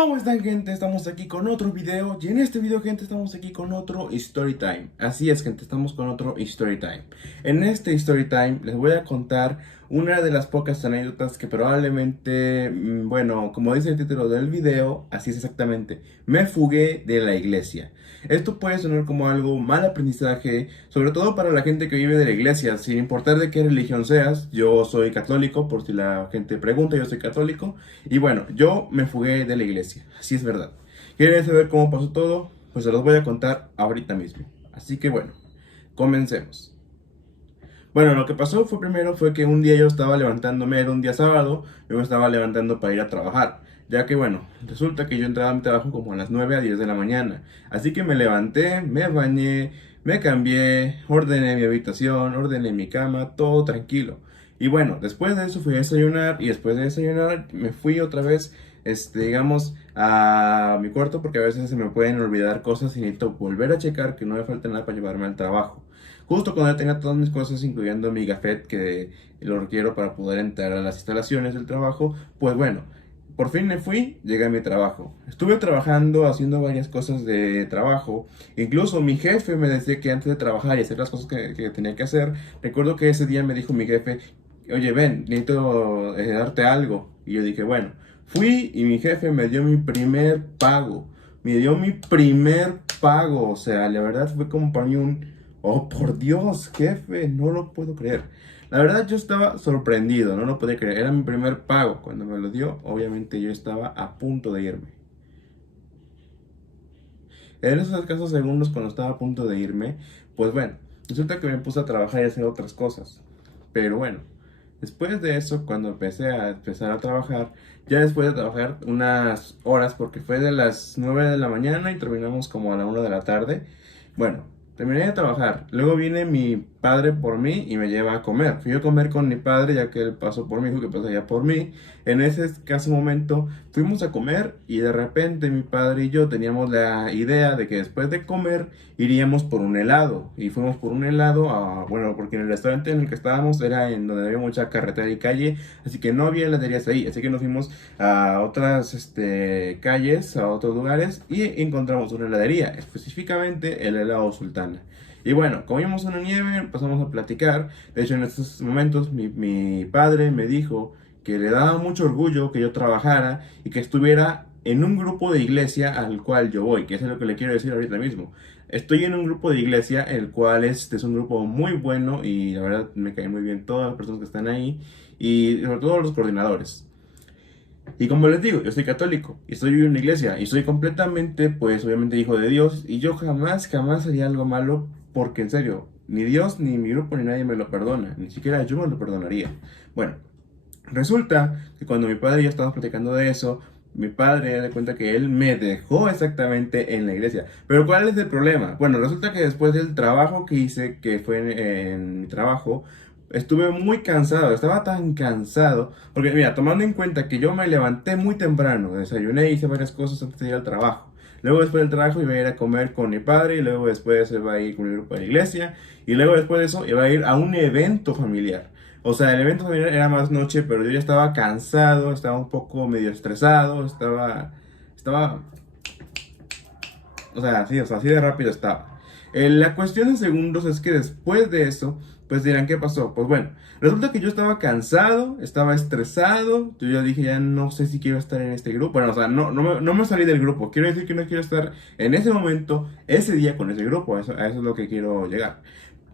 ¿Cómo están, gente? Estamos aquí con otro video y en este video, gente, estamos aquí con otro Story Time. Así es, gente, estamos con otro Story Time. En este Story Time les voy a contar una de las pocas anécdotas que probablemente, bueno, como dice el título del video, así es exactamente, me fugué de la iglesia. Esto puede sonar como algo mal aprendizaje, sobre todo para la gente que vive de la iglesia, sin importar de qué religión seas. Yo soy católico, por si la gente pregunta, yo soy católico. Y bueno, yo me fugué de la iglesia, así es verdad. ¿Quieren saber cómo pasó todo? Pues se los voy a contar ahorita mismo. Así que bueno, comencemos. Bueno, lo que pasó fue que un día yo estaba levantándome, era un día sábado, yo me estaba levantando para ir a trabajar. Ya que bueno, resulta que yo entraba a mi trabajo como a las 9 a 10 de la mañana. Así que me levanté, me bañé, me cambié, ordené mi habitación, ordené mi cama, todo tranquilo. Y bueno, después de eso fui a desayunar y después de desayunar me fui otra vez, digamos, a mi cuarto porque a veces se me pueden olvidar cosas y necesito volver a checar que no me falta nada para llevarme al trabajo. Justo cuando ya tenga todas mis cosas, incluyendo mi gafet que lo requiero para poder entrar a las instalaciones del trabajo, pues bueno, por fin me fui, llegué a mi trabajo. Estuve trabajando, haciendo varias cosas de trabajo. Incluso mi jefe me decía que antes de trabajar y hacer las cosas que tenía que hacer, recuerdo que ese día me dijo mi jefe, oye, ven, necesito darte algo. Y yo dije, bueno, fui y mi jefe me dio mi primer pago. Me dio mi primer pago. O sea, la verdad fue como para mí oh, por Dios, jefe, no lo puedo creer. La verdad yo estaba sorprendido, no lo podía creer. Era mi primer pago. Cuando me lo dio, obviamente yo estaba a punto de irme. En esos escasos segundos cuando estaba a punto de irme, pues bueno, resulta que me puse a trabajar y a hacer otras cosas. Pero bueno, después de eso, cuando empezar a trabajar, ya después de trabajar unas horas, porque fue de las 9 de la mañana y terminamos como a la 1 de la tarde, bueno, terminé de trabajar. Luego viene mi padre por mí y me lleva a comer. Fui a comer con mi padre ya que él pasó por mí, dijo que pasaría por mí. En ese escaso momento fuimos a comer y de repente mi padre y yo teníamos la idea de que después de comer iríamos por un helado. Y fuimos por un helado, bueno, porque en el restaurante en el que estábamos era en donde había mucha carretera y calle, así que no había heladerías ahí. Así que nos fuimos a otras calles, a otros lugares y encontramos una heladería, específicamente el helado Sultana. Y bueno, comimos una nieve, empezamos a platicar. De hecho, en estos momentos mi padre me dijo que le daba mucho orgullo que yo trabajara y que estuviera en un grupo de iglesia al cual yo voy, que eso es lo que le quiero decir ahorita mismo. Estoy en un grupo de iglesia, el cual es un grupo muy bueno y la verdad me caen muy bien todas las personas que están ahí y sobre todo los coordinadores. Y como les digo, yo soy católico y estoy en una iglesia y soy completamente, pues obviamente hijo de Dios y yo jamás haría algo malo porque en serio, ni Dios, ni mi grupo, ni nadie me lo perdona, ni siquiera yo me lo perdonaría. Bueno, resulta que cuando mi padre y yo estábamos platicando de eso, mi padre da cuenta que él me dejó exactamente en la iglesia. Pero ¿cuál es el problema? Bueno, resulta que después del trabajo que hice, que fue en mi trabajo, estuve muy cansado, estaba tan cansado, porque mira, tomando en cuenta que yo me levanté muy temprano, desayuné, hice varias cosas antes de ir al trabajo. Luego después del trabajo iba a ir a comer con mi padre y luego después iba a ir con el grupo de la iglesia y luego después de eso iba a ir a un evento familiar. O sea, el evento familiar era más noche, pero yo ya estaba cansado, estaba un poco medio estresado, o sea, sí, o sea, así de rápido estaba. La cuestión de segundos es que después de eso, pues dirán, ¿qué pasó? Pues bueno, resulta que yo estaba cansado, estaba estresado, yo ya dije, ya no sé si quiero estar en este grupo. Bueno, o sea, no me salí del grupo, quiero decir que no quiero estar en ese momento, ese día con ese grupo, a eso es lo que quiero llegar.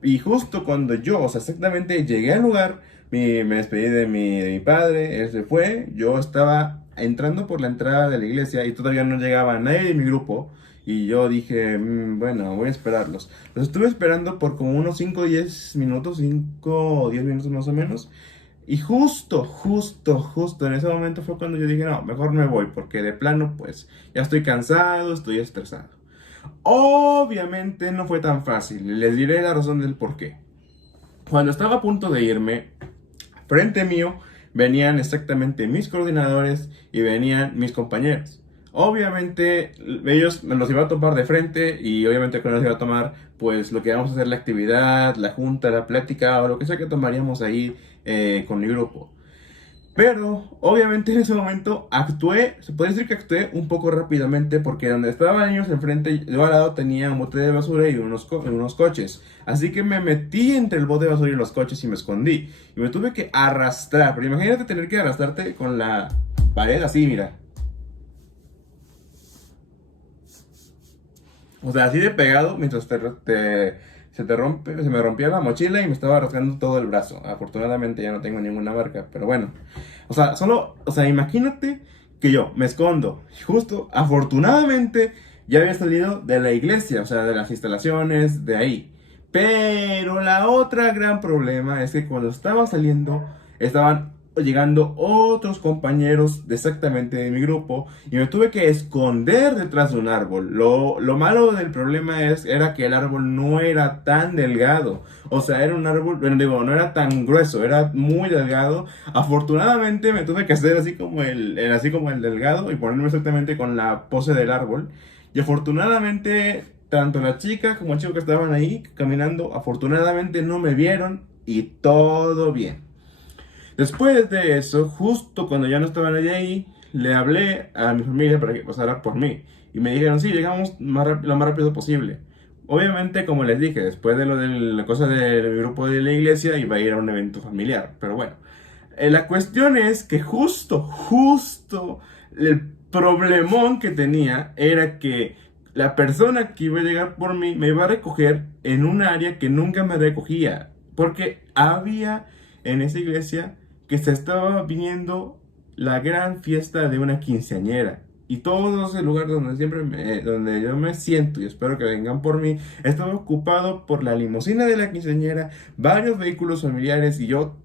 Y justo cuando yo, o sea, exactamente llegué al lugar, me despedí de mi padre, él se fue, yo estaba entrando por la entrada de la iglesia y todavía no llegaba nadie de mi grupo. Y yo dije, bueno, voy a esperarlos. Los estuve esperando por como unos 5 o 10 minutos, 5 o 10 minutos más o menos. Y justo en ese momento fue cuando yo dije, no, mejor me voy, porque de plano, pues, ya estoy cansado, estoy estresado. Obviamente no fue tan fácil, les diré la razón del por qué. Cuando estaba a punto de irme, frente mío venían exactamente mis coordinadores y venían mis compañeros. Obviamente ellos me los iba a topar de frente y obviamente con ellos iba a tomar pues lo que vamos a hacer, la actividad, la junta, la plática o lo que sea que tomaríamos ahí con mi grupo. Pero obviamente en ese momento actué, se puede decir que actué un poco rápidamente porque donde estaban ellos enfrente, yo al lado tenía un bote de basura y unos coches. Así que me metí entre el bote de basura y los coches y me escondí. Y me tuve que arrastrar, pero imagínate tener que arrastrarte con la pared así, mira. O sea, así de pegado mientras se me rompía la mochila y me estaba rasgando todo el brazo. Afortunadamente ya no tengo ninguna marca, pero bueno. O sea, imagínate que yo me escondo. Justo, afortunadamente, ya había salido de la iglesia, o sea, de las instalaciones, de ahí. Pero la otra gran problema es que cuando estaba saliendo, estaban llegando otros compañeros de exactamente de mi grupo y me tuve que esconder detrás de un árbol. Lo malo del problema era que el árbol no era tan delgado. O sea, era un árbol, bueno, digo, no era tan grueso, era muy delgado. Afortunadamente me tuve que hacer así como el delgado y ponerme exactamente con la pose del árbol. Y afortunadamente, tanto la chica como el chico que estaban ahí caminando, afortunadamente no me vieron y todo bien. Después de eso, justo cuando ya no estaban ahí, le hablé a mi familia para que pasara por mí. Y me dijeron, sí, llegamos lo más rápido posible. Obviamente, como les dije, después de lo de la cosa del grupo de la iglesia, iba a ir a un evento familiar. Pero bueno, la cuestión es que justo, el problemón que tenía era que la persona que iba a llegar por mí me iba a recoger en un área que nunca me recogía. Porque había en esa iglesia que se estaba viniendo la gran fiesta de una quinceañera. Y todo ese lugar donde donde yo me siento y espero que vengan por mí, estaba ocupado por la limusina de la quinceañera, varios vehículos familiares y yo...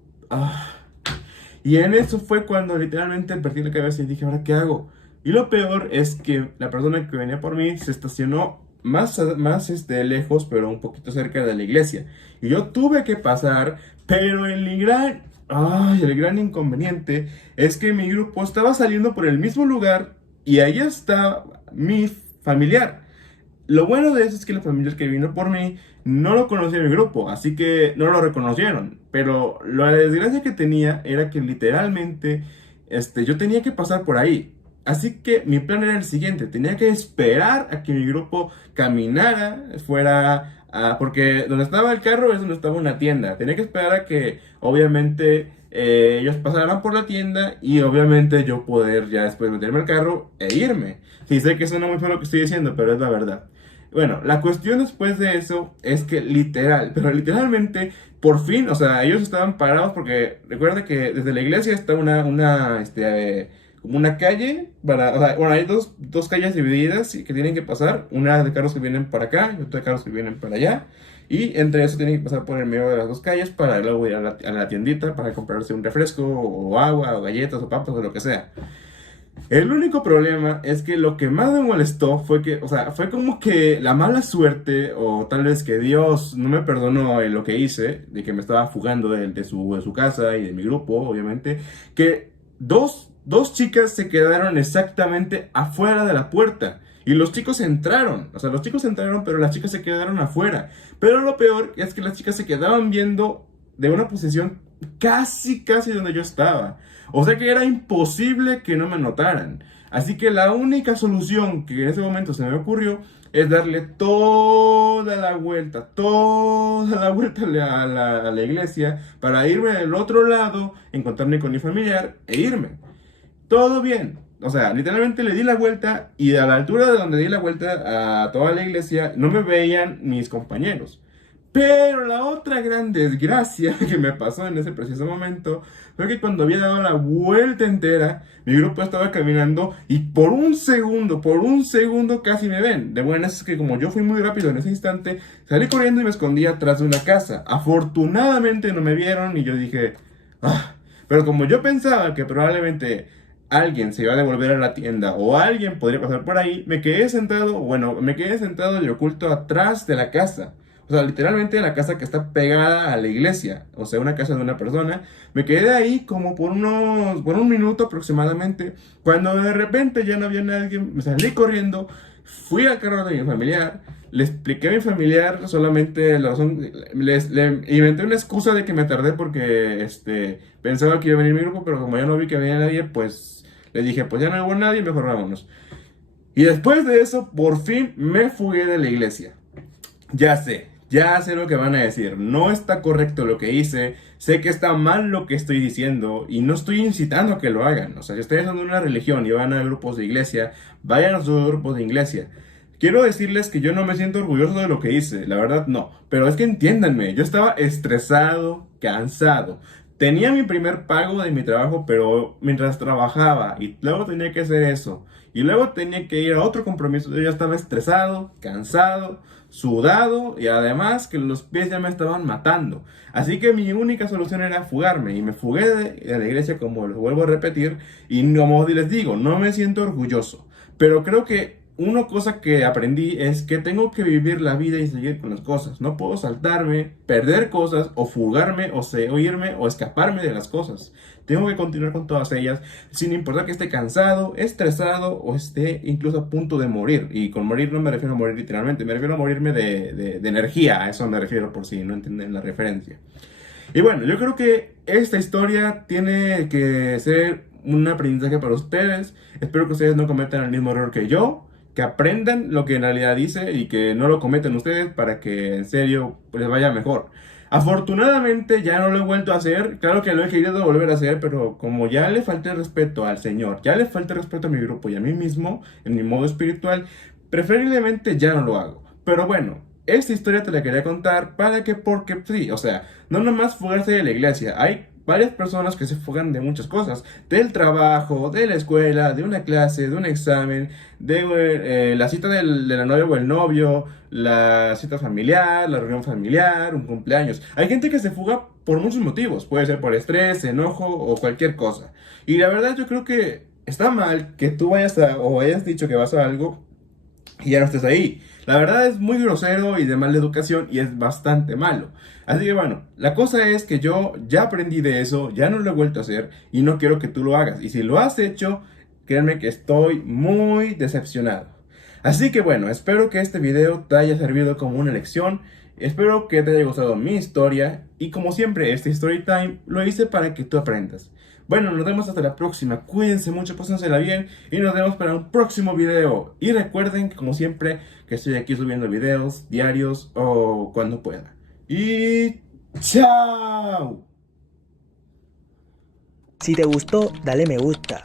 Y en eso fue cuando literalmente perdí la cabeza y dije, ¿ahora qué hago? Y lo peor es que la persona que venía por mí se estacionó más lejos, pero un poquito cerca de la iglesia. Y yo tuve que pasar, pero el gran inconveniente es que mi grupo estaba saliendo por el mismo lugar y ahí está mi familiar. Lo bueno de eso es que la familia que vino por mí no lo conocía en mi grupo, así que no lo reconocieron. Pero la desgracia que tenía era que literalmente yo tenía que pasar por ahí. Así que mi plan era el siguiente, tenía que esperar a que mi grupo caminara, porque donde estaba el carro es donde estaba una tienda. Tenía que esperar a que obviamente ellos pasaran por la tienda y obviamente yo poder ya después meterme al carro e irme. Sí, sé que suena muy feo lo que estoy diciendo, pero es la verdad. Bueno, la cuestión después de eso es que pero literalmente, por fin, o sea, ellos estaban parados porque recuerda que desde la iglesia está como una calle, o sea, bueno, hay dos calles divididas que tienen que pasar, una de carros que vienen para acá y otra de carros que vienen para allá, y entre eso tienen que pasar por el medio de las dos calles para luego ir a la tiendita para comprarse un refresco, o agua, o galletas, o papas, o lo que sea. El único problema es que lo que más me molestó fue que, o sea, fue como que la mala suerte, o tal vez que Dios no me perdonó lo que hice, de que me estaba fugando de su casa y de mi grupo, obviamente, que dos chicas se quedaron exactamente afuera de la puerta. Y los chicos entraron, o sea, los chicos entraron, pero las chicas se quedaron afuera. Pero lo peor es que las chicas se quedaban viendo de una posición casi donde yo estaba. O sea que era imposible que no me notaran. Así que la única solución que en ese momento se me ocurrió es darle toda la vuelta a la iglesia para irme del otro lado, encontrarme con mi familiar e irme. Todo bien. O sea, literalmente le di la vuelta y a la altura de donde di la vuelta a toda la iglesia no me veían mis compañeros. Pero la otra gran desgracia que me pasó en ese preciso momento fue que cuando había dado la vuelta entera, mi grupo estaba caminando y por un segundo casi me ven. De buenas es que como yo fui muy rápido en ese instante, salí corriendo y me escondí atrás de una casa. Afortunadamente no me vieron y yo dije, ah. Pero como yo pensaba que probablemente alguien se iba a devolver a la tienda o alguien podría pasar por ahí, me quedé sentado y oculto atrás de la casa. O sea, literalmente la casa que está pegada a la iglesia, o sea, una casa de una persona. Me quedé ahí como por un minuto aproximadamente, cuando de repente ya no había nadie, me salí corriendo, fui al carro de mi familiar, Le expliqué a mi familiar solamente la razón, le inventé una excusa de que me tardé porque pensaba que iba a venir mi grupo, pero como ya no vi que venía nadie, pues le dije, pues ya no hubo nadie, mejor vámonos. Y después de eso, por fin me fugué de la iglesia. Ya sé lo que van a decir. No está correcto lo que hice. Sé que está mal lo que estoy diciendo y no estoy incitando a que lo hagan. O sea, si ustedes son de una religión y van a grupos de iglesia, vayan a sus grupos de iglesia. Quiero decirles que yo no me siento orgulloso de lo que hice, la verdad no. Pero es que entiéndanme, yo estaba estresado, cansado. Tenía mi primer pago de mi trabajo, pero mientras trabajaba y luego tenía que hacer eso. Y luego tenía que ir a otro compromiso. Yo ya estaba estresado, cansado, sudado y además que los pies ya me estaban matando. Así que mi única solución era fugarme y me fugué de la iglesia, como lo vuelvo a repetir, y como les digo, no me siento orgulloso, pero creo que una cosa que aprendí es que tengo que vivir la vida y seguir con las cosas. No puedo saltarme, perder cosas o fugarme o irme o escaparme de las cosas. Tengo que continuar con todas ellas, sin importar que esté cansado, estresado o esté incluso a punto de morir. Y con morir no me refiero a morir literalmente, me refiero a morirme de energía. A eso me refiero, por si no entienden la referencia. Y bueno, yo creo que esta historia tiene que ser un aprendizaje para ustedes. Espero que ustedes no cometan el mismo error que yo, que aprendan lo que en realidad dice y que no lo cometan ustedes para que en serio les vaya mejor. Afortunadamente ya no lo he vuelto a hacer. Claro que lo he querido volver a hacer, pero como ya le falté respeto al Señor, ya le falté respeto a mi grupo y a mí mismo, en mi modo espiritual, preferiblemente ya no lo hago. Pero bueno, esta historia te la quería contar para que, porque sí, o sea, no nomás fugarse de la iglesia, hay varias personas que se fugan de muchas cosas, del trabajo, de la escuela, de una clase, de un examen, de la cita de la novia o el novio, la cita familiar, la reunión familiar, un cumpleaños. Hay gente que se fuga por muchos motivos, puede ser por estrés, enojo o cualquier cosa. Y la verdad yo creo que está mal que tú vayas o hayas dicho que vas a algo y ya no estés ahí. La verdad es muy grosero y de mala educación y es bastante malo. Así que bueno, la cosa es que yo ya aprendí de eso, ya no lo he vuelto a hacer y no quiero que tú lo hagas. Y si lo has hecho, créanme que estoy muy decepcionado. Así que bueno, espero que este video te haya servido como una lección. Espero que te haya gustado mi historia y como siempre este story time lo hice para que tú aprendas. Bueno, nos vemos hasta la próxima. Cuídense mucho, pásensela bien y nos vemos para un próximo video. Y recuerden que como siempre que estoy aquí subiendo videos diarios o cuando pueda. Y ¡chao! Si te gustó, dale me gusta.